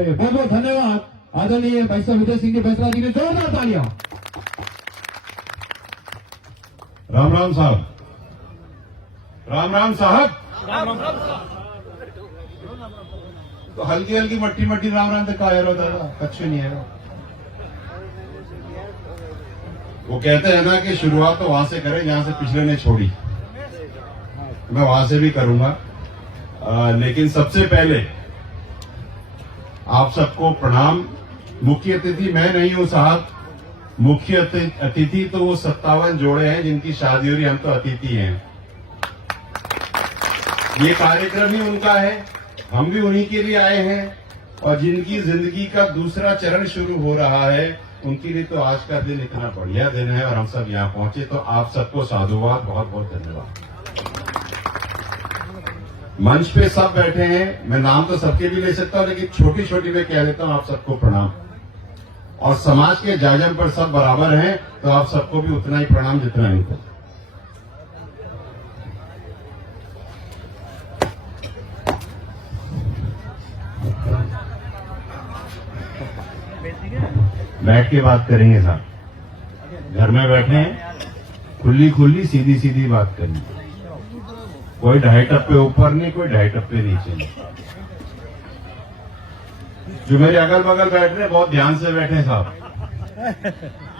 रहे। बहुत बहुत धन्यवाद आदरणीय भाई साहब विजय सिंह जी बैसला जी ने, जोरदार तालियां। राम राम साहब, राम राम साहब। तो हल्की हल्की मट्टी मट्टी राम राम तक आया रहो दादा, अच्छे नहीं आया। वो कहते हैं ना कि शुरुआत तो वहां से करें जहां से पिछले ने छोड़ी, मैं वहां से भी करूंगा। लेकिन सबसे पहले आप सबको प्रणाम। मुख्य अतिथि मैं नहीं हूं साहब, मुख्य अतिथि तो वो 57 जोड़े हैं जिनकी शादी हो रही, हम तो अतिथि हैं। ये कार्यक्रम ही उनका है, हम भी उन्हीं के लिए आए हैं, और जिनकी जिंदगी का दूसरा चरण शुरू हो रहा है उनके लिए तो आज का दिन इतना बढ़िया दिन है और हम सब यहाँ पहुंचे, तो आप सबको साधुवाद, बहुत बहुत धन्यवाद। मंच पे सब बैठे हैं, मैं नाम तो सबके भी ले सकता हूं, लेकिन छोटी छोटी मैं कह देता हूं आप सबको प्रणाम। और समाज के जाजम पर सब बराबर हैं, तो आप सबको भी उतना ही प्रणाम जितना इनको। बैठ के बात करेंगे साहब, घर में बैठे हैं, खुली खुली सीधी सीधी बात करनी, कोई 2.5 टप्पे ऊपर नहीं, कोई 2.5 टप्पे नीचे नहीं। जो मेरे अगल बगल बैठ रहे हैं बहुत ध्यान से बैठे साहब,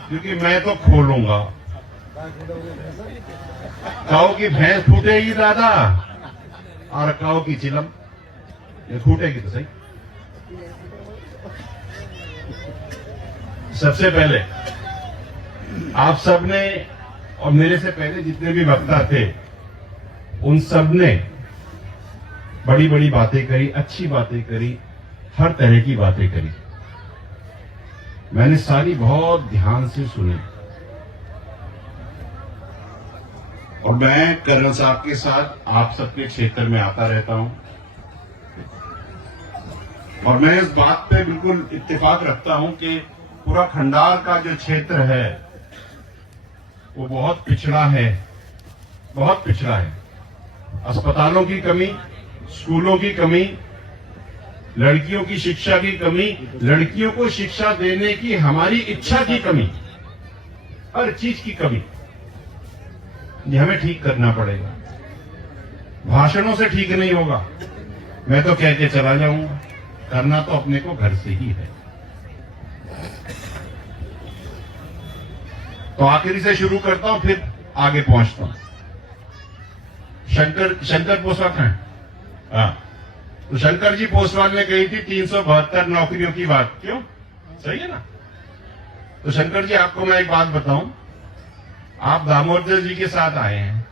क्योंकि मैं तो खोलूंगा। काऊ की भैंस फूटेगी दादा, और काऊ की चिलम ये फूटेगी तो सही। सबसे पहले आप सबने और मेरे से पहले जितने भी वक्ता थे उन सब ने बड़ी बड़ी बातें करी, अच्छी बातें करी, हर तरह की बातें करी। मैंने सारी बहुत ध्यान से सुनी, और मैं कर्नल साहब के साथ आप सबके क्षेत्र में आता रहता हूं, और मैं इस बात पे बिल्कुल इत्तेफाक रखता हूं कि पूरा खंडार का जो क्षेत्र है वो बहुत पिछड़ा है, बहुत पिछड़ा है। अस्पतालों की कमी, स्कूलों की कमी, लड़कियों की शिक्षा की कमी, लड़कियों को शिक्षा देने की हमारी इच्छा की कमी, हर चीज की कमी, ये हमें ठीक करना पड़ेगा। भाषणों से ठीक नहीं होगा, मैं तो कह के चला जाऊंगा, करना तो अपने को घर से ही है। तो आखिरी से शुरू करता हूं, फिर आगे पहुंचता हूं। शंकर पोसवाल हैं, हाँ, तो शंकर जी पोसवाल ने कही थी 372 नौकरियों की बात, क्यों? सही है ना? तो शंकर जी आपको मैं एक बात बताऊं, आप दामोदर जी के साथ आए हैं।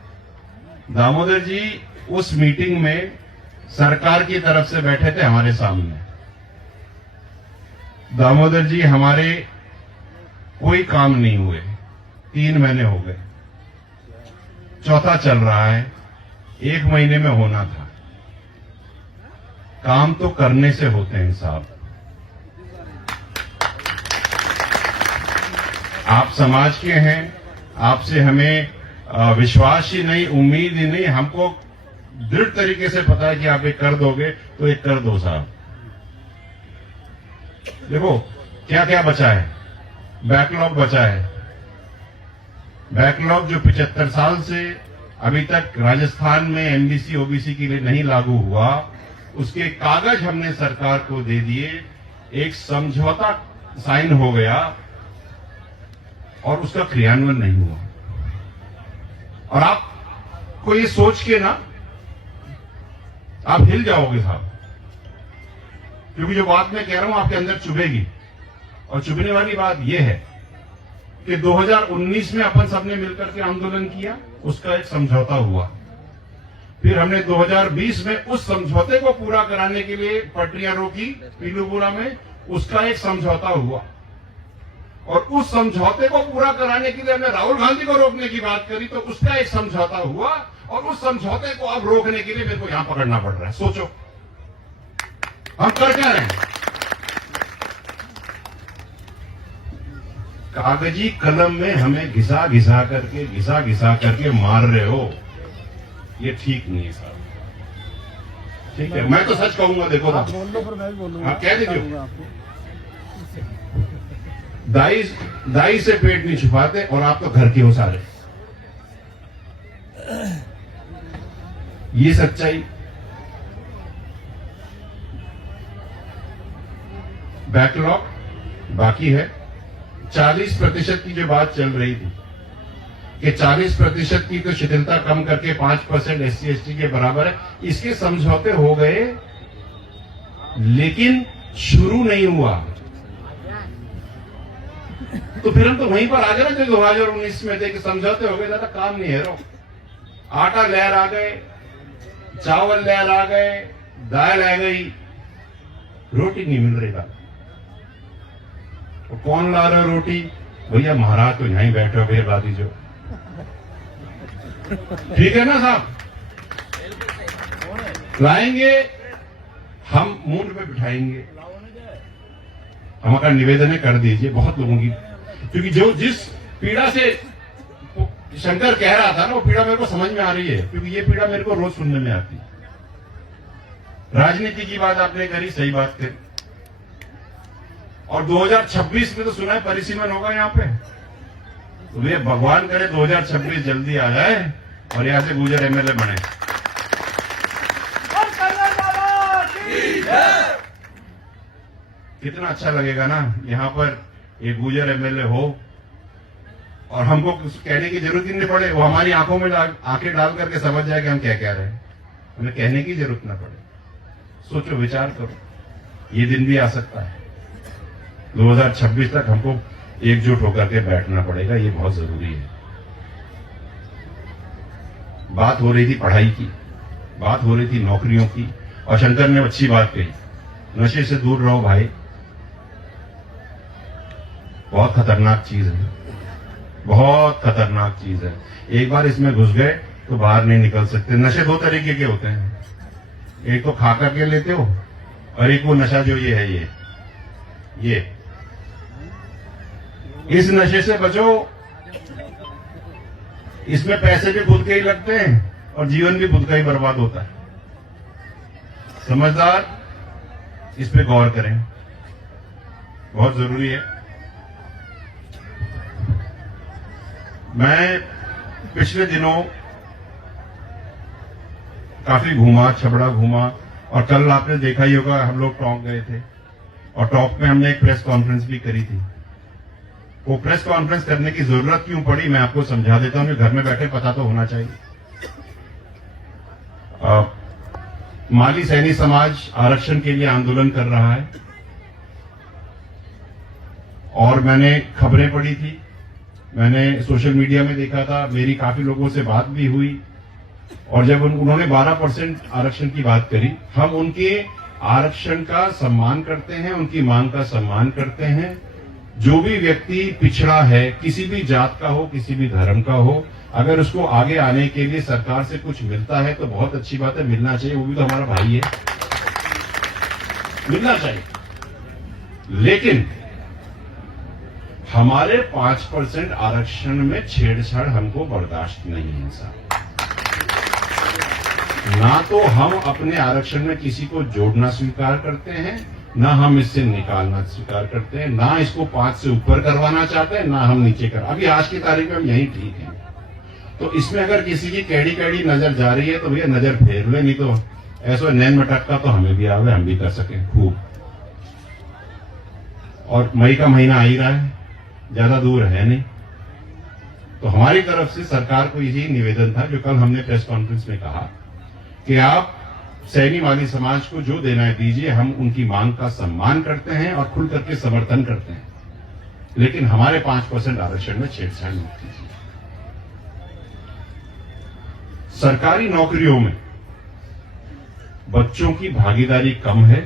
दामोदर जी उस मीटिंग में सरकार की तरफ से बैठे थे हमारे सामने। दामोदर जी हमारे कोई काम नहीं हुए, 3 महीने हो गए, चौथा चल रहा है, 1 महीने में होना था। काम तो करने से होते हैं साहब। आप समाज के हैं, आपसे हमें विश्वास ही नहीं, उम्मीद ही नहीं, हमको दृढ़ तरीके से पता है कि आप एक कर दोगे, तो एक कर दो साहब। देखो क्या क्या बचा है, बैकलॉग बचा है। बैकलॉग जो 75 साल से अभी तक राजस्थान में एमबीसी ओबीसी के लिए नहीं लागू हुआ, उसके कागज हमने सरकार को दे दिए, एक समझौता साइन हो गया और उसका क्रियान्वयन नहीं हुआ। और आपको ये सोच के ना आप हिल जाओगे साहब, क्योंकि जो बात मैं कह रहा हूं आपके अंदर चुभेगी। और चुभने वाली बात यह है कि 2019 में अपन सबने मिलकर के आंदोलन किया, उसका एक समझौता हुआ। फिर हमने 2020 में उस समझौते को पूरा कराने के लिए पटरियां रोकी पीलूपुरा में, उसका एक समझौता हुआ। और उस समझौते को पूरा कराने के लिए हमने राहुल गांधी को रोकने की बात करी, तो उसका एक समझौता हुआ। और उस समझौते को अब रोकने के लिए मेरे को यहां पकड़ना पड़ रहा है। सोचो हम कर क्या रहे हैं? कागजी कलम में हमें घिसा घिसा करके मार रहे हो, ये ठीक नहीं है साहब। ठीक है, मैं तो सच कहूंगा। देखो आप बोल लो, फिर मैं भी बोलूंगा। हाँ, कह दीजिए। बताऊंगा आपको। दाई से पेट नहीं छुपाते, और आप तो घर के हो सारे। ये सच्चाई। बैकलॉग बाकी है। 40% की जो बात चल रही थी कि 40% की तो शिथिलता कम करके 5% SC/ST के बराबर है, इसके समझौते हो गए, लेकिन शुरू नहीं हुआ। तो फिर हम तो वहीं पर आ गए ना जो 2019 में थे कि समझौते हो गए, ज्यादा काम नहीं है। रो आटा लहर आ गए, चावल लहर आ गए, दाल आ गई, रोटी नहीं मिल रही। दाल तो कौन ला रहा है रोटी? भैया महाराज तो यहीं बैठे हो, भैया ला दीजिए। ठीक है ना साहब, लाएंगे, हम मूड पे बिठाएंगे। हमारा निवेदन है, कर दीजिए। बहुत लोगों की, क्योंकि जो जिस पीड़ा से शंकर कह रहा था ना, वो पीड़ा मेरे को समझ में आ रही है, क्योंकि ये पीड़ा मेरे को रोज सुनने में आती है। राजनीति की बात आपने करी, सही बात करी। और 2026 में तो सुना है परिसीमन होगा यहाँ पे। तो भैया भगवान करे 2026 जल्दी आ जाए और यहां से गुजर MLA बने। कितना अच्छा लगेगा ना यहाँ पर एक गुजर MLA हो, और हमको कुछ कहने की जरूरत ही नहीं पड़े, वो हमारी आंखों में आंखें डाल करके समझ जाए कि हम क्या कह रहे हैं, हमें कहने की जरूरत ना पड़े। सोचो, विचार करो, ये दिन भी आ सकता है। 2026 तक हमको एकजुट होकर के बैठना पड़ेगा, ये बहुत जरूरी है। बात हो रही थी पढ़ाई की, बात हो रही थी नौकरियों की, और शंकर ने अच्छी बात कही, नशे से दूर रहो भाई। बहुत खतरनाक चीज है, बहुत खतरनाक चीज है। एक बार इसमें घुस गए तो बाहर नहीं निकल सकते। नशे दो तरीके के होते हैं, एक तो खा करके लेते हो, और एक वो नशा जो ये है, ये इस नशे से बचो। इसमें पैसे भी खुद के ही लगते हैं और जीवन भी खुद का ही बर्बाद होता है। समझदार इस पे गौर करें, बहुत जरूरी है। मैं पिछले दिनों काफी घूमा, छबड़ा घूमा, और कल आपने देखा ही होगा हम लोग टॉक गए थे, और टॉक में हमने एक प्रेस कॉन्फ्रेंस भी करी थी। वो प्रेस कॉन्फ्रेंस करने की जरूरत क्यों पड़ी, मैं आपको समझा देता हूं। घर में बैठे पता तो होना चाहिए। माली सैनी समाज आरक्षण के लिए आंदोलन कर रहा है, और मैंने खबरें पढ़ी थी, मैंने सोशल मीडिया में देखा था, मेरी काफी लोगों से बात भी हुई, और जब उन्होंने 12% आरक्षण की बात करी, हम उनके आरक्षण का सम्मान करते हैं, उनकी मांग का सम्मान करते हैं। जो भी व्यक्ति पिछड़ा है, किसी भी जात का हो, किसी भी धर्म का हो, अगर उसको आगे आने के लिए सरकार से कुछ मिलता है तो बहुत अच्छी बात है, मिलना चाहिए, वो भी तो हमारा भाई है, मिलना चाहिए। लेकिन हमारे 5% आरक्षण में छेड़छाड़ हमको बर्दाश्त नहीं है साहब। ना तो हम अपने आरक्षण में किसी को जोड़ना स्वीकार करते हैं, ना हम इससे निकालना स्वीकार करते हैं, ना इसको 5 से ऊपर करवाना चाहते हैं, ना हम नीचे कर। अभी आज की तारीख में हम यही ठीक है। तो इसमें अगर किसी की कैडी कैडी नजर जा रही है तो भैया नजर फेर ले, नहीं तो ऐसा नैन मटक्का तो हमें भी आवे, हम भी कर सकें खूब। और मई का महीना आ ही रहा है, ज्यादा दूर है नहीं। तो हमारी तरफ से सरकार को यही निवेदन था, जो कल हमने प्रेस कॉन्फ्रेंस में कहा कि आप सैनी वाली समाज को जो देना है दीजिए, हम उनकी मांग का सम्मान करते हैं और खुल करके समर्थन करते हैं, लेकिन हमारे 5% आरक्षण में छेड़छाड़ मत कीजिए। सरकारी नौकरियों में बच्चों की भागीदारी कम है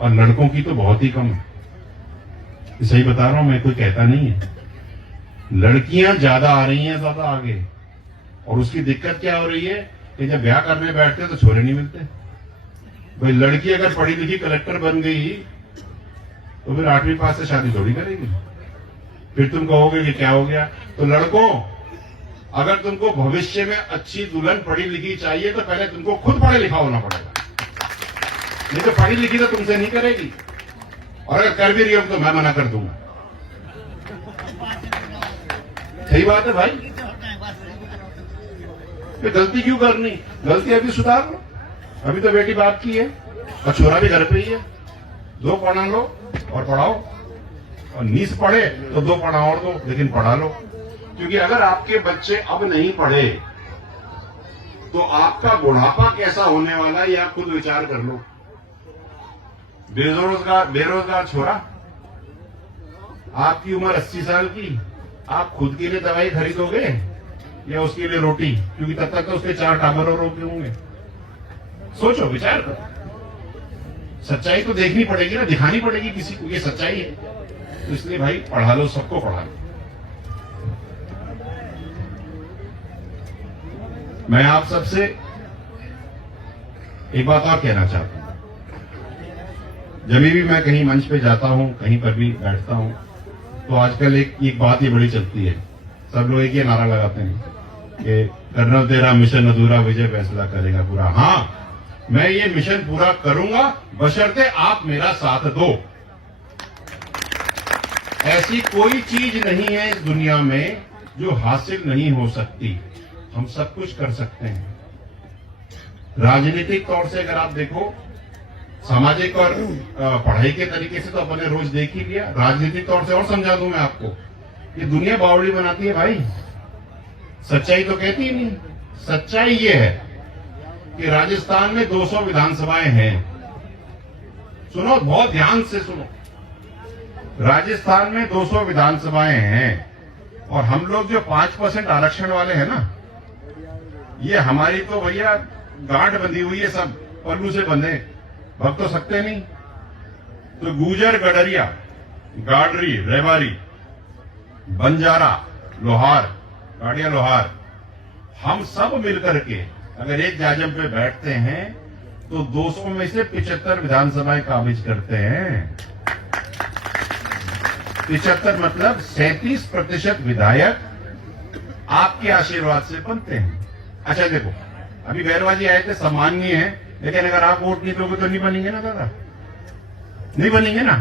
और लड़कों की तो बहुत ही कम है। सही बता रहा हूं मैं, कोई कहता नहीं है। लड़कियां ज्यादा आ रही हैं, ज्यादा आगे, और उसकी दिक्कत क्या हो रही है कि जब ब्याह करने बैठते हैं तो छोरे नहीं मिलते। भाई लड़की अगर पढ़ी लिखी कलेक्टर बन गई तो फिर 8वीं पास से शादी थोड़ी करेगी, फिर तुम कहोगे कि क्या हो गया। तो लड़कों, अगर तुमको भविष्य में अच्छी दुल्हन पढ़ी लिखी चाहिए तो पहले तुमको खुद पढ़े लिखा होना पड़ेगा, नहीं तो पढ़ी लिखी तो तुमसे नहीं करेगी, और अगर कर भी रही हो तो मैं मना कर दूंगा। सही बात है भाई, ये गलती क्यों करनी, गलती अभी सुधार लो। अभी तो बेटी बाप की है और छोरा भी घर पे ही है, 2 पढ़ा लो और पढ़ाओ, और नीस पढ़े तो 2 पढ़ा और दो, लेकिन पढ़ा लो। क्योंकि अगर आपके बच्चे अब नहीं पढ़े तो आपका बुढ़ापा कैसा होने वाला है, ये आप खुद विचार कर लो। बेरोजगार छोरा, आपकी उम्र 80 साल की, आप खुद के लिए दवाई खरीदोगे या उसके लिए रोटी? क्योंकि तब तक तो उसके 4 टाबर और रोके होंगे। सोचो, विचार करो। सच्चाई तो देखनी पड़ेगी ना, दिखानी पड़ेगी किसी को, ये सच्चाई है। तो इसलिए भाई पढ़ा लो, सबको पढ़ा लो। मैं आप सबसे एक बात और कहना चाहता हूं। जब भी मैं कहीं मंच पे जाता हूं, कहीं पर भी बैठता हूं, तो आजकल एक बात ही बड़ी चलती है। सब लोग एक ही नारा लगाते हैं कि कर्नल तेरा मिशन अधूरा, विजय फैसला करेगा पूरा। हाँ, मैं ये मिशन पूरा करूंगा बशर्ते आप मेरा साथ दो। ऐसी कोई चीज नहीं है इस दुनिया में जो हासिल नहीं हो सकती। हम सब कुछ कर सकते हैं। राजनीतिक तौर से अगर आप देखो, सामाजिक और पढ़ाई के तरीके से तो अपने रोज देख ही लिया। राजनीतिक तौर से और समझा दूं मैं आपको, ये दुनिया बावड़ी बनाती है भाई, सच्चाई तो कहती ही नहीं। सच्चाई ये है कि राजस्थान में 200 विधानसभाएं हैं। सुनो, बहुत ध्यान से सुनो, राजस्थान में 200 विधानसभाएं हैं, और हम लोग जो 5% आरक्षण वाले हैं ना, ये हमारी तो भैया गांठ बंधी हुई है, सब पल्लू से बंधे, भग तो सकते नहीं। तो गुजर, गडरिया, गाडरी, रेवारी, बंजारा, लोहार, गाड़िया लोहार, हम सब मिलकर के अगर एक जाजम पे बैठते हैं तो 200 में से 75 विधानसभाएं काबिज करते हैं। 75 मतलब 37% विधायक आपके आशीर्वाद से बनते हैं। अच्छा देखो, अभी बैरवाजी आए थे, सम्माननीय है, लेकिन अगर आप वोट नहीं दोगे तो नहीं बनेंगे ना दादा, नहीं बनेंगे ना।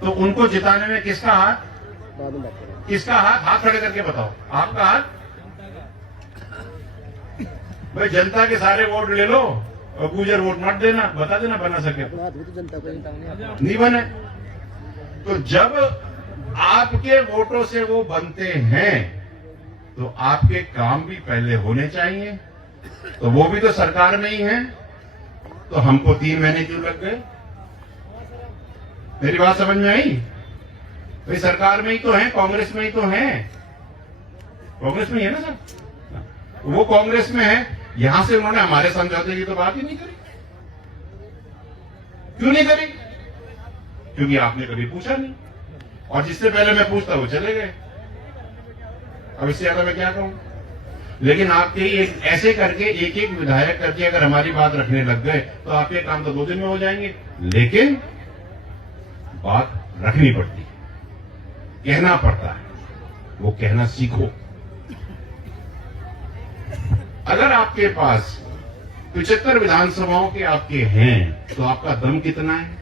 तो उनको जिताने में किसका हाथ, किसका हाथ? हाथ खड़े करके बताओ, आपका हाथ? भाई जनता के सारे वोट ले लो और गुजर वोट मत देना, बता देना, बना सके नहीं बने। तो जब आपके वोटों से वो बनते हैं तो आपके काम भी पहले होने चाहिए। तो वो भी तो सरकार में ही है, तो हमको 3 महीने क्यों लग गए? मेरी बात समझ में आई? भाई सरकार में ही तो है, कांग्रेस में ही तो है, कांग्रेस में ही है ना सर। वो कांग्रेस में है, यहां से उन्होंने हमारे समझौते की तो बात ही नहीं करी। क्यों नहीं करी? क्योंकि आपने कभी पूछा नहीं, और जिससे पहले मैं पूछता वो चले गए। अब इससे ज्यादा मैं क्या कहूं? लेकिन आपके एक ऐसे करके एक विधायक करके अगर हमारी बात रखने लग गए तो आपके काम तो 2 दिन में हो जाएंगे। लेकिन बात रखनी पड़ती है, कहना पड़ता है, वो कहना सीखो। अगर आपके पास 75 विधानसभाओं के आपके हैं तो आपका दम कितना है?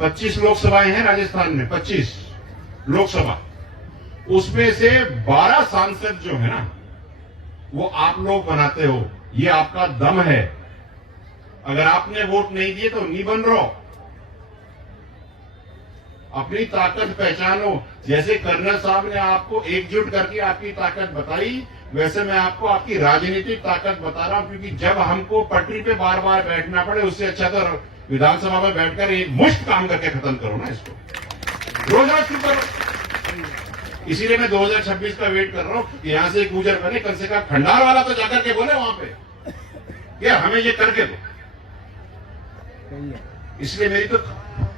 25 लोकसभाएं हैं राजस्थान में, 25 लोकसभा, उसमें से 12 सांसद जो है ना वो आप लोग बनाते हो, ये आपका दम है। अगर आपने वोट नहीं दिए तो नहीं बन रहा। अपनी ताकत पहचानो। जैसे कर्नल साहब ने आपको एकजुट करके आपकी ताकत बताई, वैसे मैं आपको आपकी राजनीतिक ताकत बता रहा हूं। क्योंकि जब हमको पटरी पे बार बार बैठना पड़े, उससे अच्छा तो विधानसभा में बैठकर एक मुश्त काम करके खत्म करो ना इसको, रोज रोज क्यों करो? इसीलिए मैं 2026 का वेट कर रहा हूं, यहां से एक गुजर बने, कम से कम खंडार वाला तो जाकर के बोले वहां पे क्या हमें ये करके दो। इसलिए मेरी तो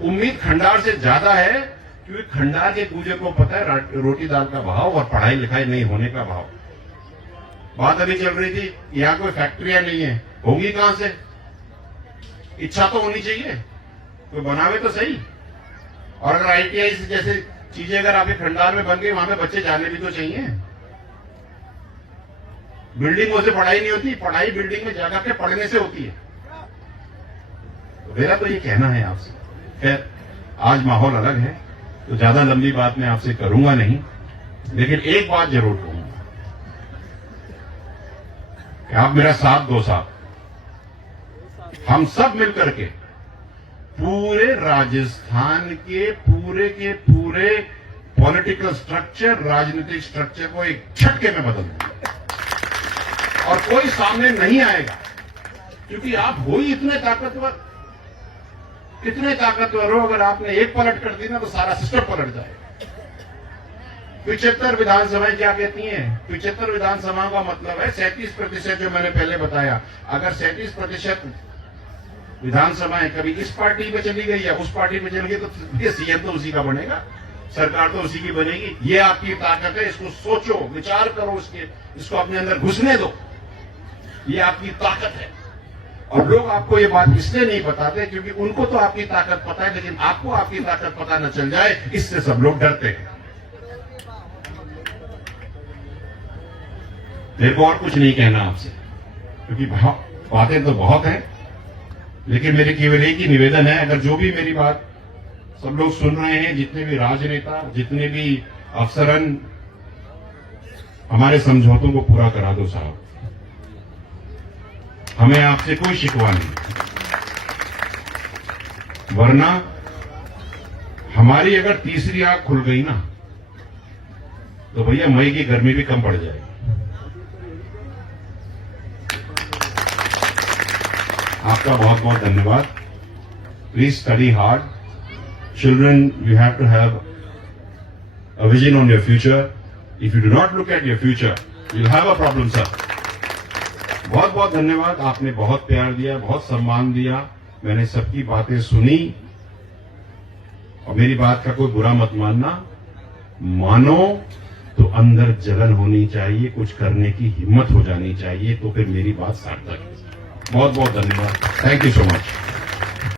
उम्मीद खंडार से ज्यादा है, क्योंकि खंडार के गुजर को पता है रोटी दाल का भाव और पढ़ाई लिखाई नहीं होने का भाव। बात अभी चल रही थी, यहां कोई फैक्ट्रियां नहीं है, होंगी कहां से? इच्छा तो होनी चाहिए, कोई बनावे तो सही। और अगर ITI से जैसे चीजें अगर आपके खंडार में बन गई, वहां पे बच्चे जाने भी तो चाहिए। बिल्डिंगों से पढ़ाई नहीं होती, पढ़ाई बिल्डिंग में जाकर के पढ़ने से होती है। मेरा तो ये कहना है आपसे। खैर, आज माहौल अलग है, तो ज्यादा लंबी बात मैं आपसे करूंगा नहीं, लेकिन एक बात जरूर कहूंगा कि आप मेरा साथ दो साहब। हम सब मिलकर के पूरे राजस्थान के पूरे पॉलिटिकल स्ट्रक्चर, राजनीतिक स्ट्रक्चर को एक झटके में बदल देंगे और कोई सामने नहीं आएगा, क्योंकि आप हो ही इतने ताकतवर, कितने ताकतवर हो। अगर आपने एक पलट कर दी ना तो सारा सिस्टम पलट जाएगा। 75 विधानसभाएं क्या कहती हैं? 75 विधानसभाओं का मतलब है 37%, जो मैंने पहले बताया। अगर 37% विधानसभाएं कभी इस पार्टी पे चली गई या उस पार्टी पे चली गई तो ये सीएम तो उसी का बनेगा, सरकार तो उसी की बनेगी। ये आपकी ताकत है, इसको सोचो, विचार करो, इसको अपने अंदर घुसने दो। ये आपकी ताकत है। और लोग आपको ये बात इसलिए नहीं बताते क्योंकि उनको तो आपकी ताकत पता है, लेकिन आपको आपकी ताकत पता न चल जाए, इससे सब लोग डरते हैं। मेरे को और कुछ नहीं कहना आपसे, क्योंकि बातें तो बहुत हैं, लेकिन मेरे केवल एक ही निवेदन है। अगर जो भी मेरी बात सब लोग सुन रहे हैं, जितने भी राजनेता, जितने भी अफसरन, हमारे समझौतों को पूरा करा दो साहब। हमें आपसे कोई शिकवा नहीं, वरना हमारी अगर तीसरी आंख खुल गई ना तो भैया मई की गर्मी भी कम पड़ जाएगी। आपका बहुत बहुत धन्यवाद। Please study hard. Children, you have to have a vision on your future. If you do not look at your future, you'll have a problem, sir. बहुत बहुत धन्यवाद। आपने बहुत प्यार दिया, बहुत सम्मान दिया। मैंने सबकी बातें सुनी और मेरी बात का कोई बुरा मत मानना। मानो तो अंदर जलन होनी चाहिए, कुछ करने की हिम्मत हो जानी चाहिए, तो फिर मेरी बात सार्थक है। बहुत बहुत धन्यवाद। Thank you so much.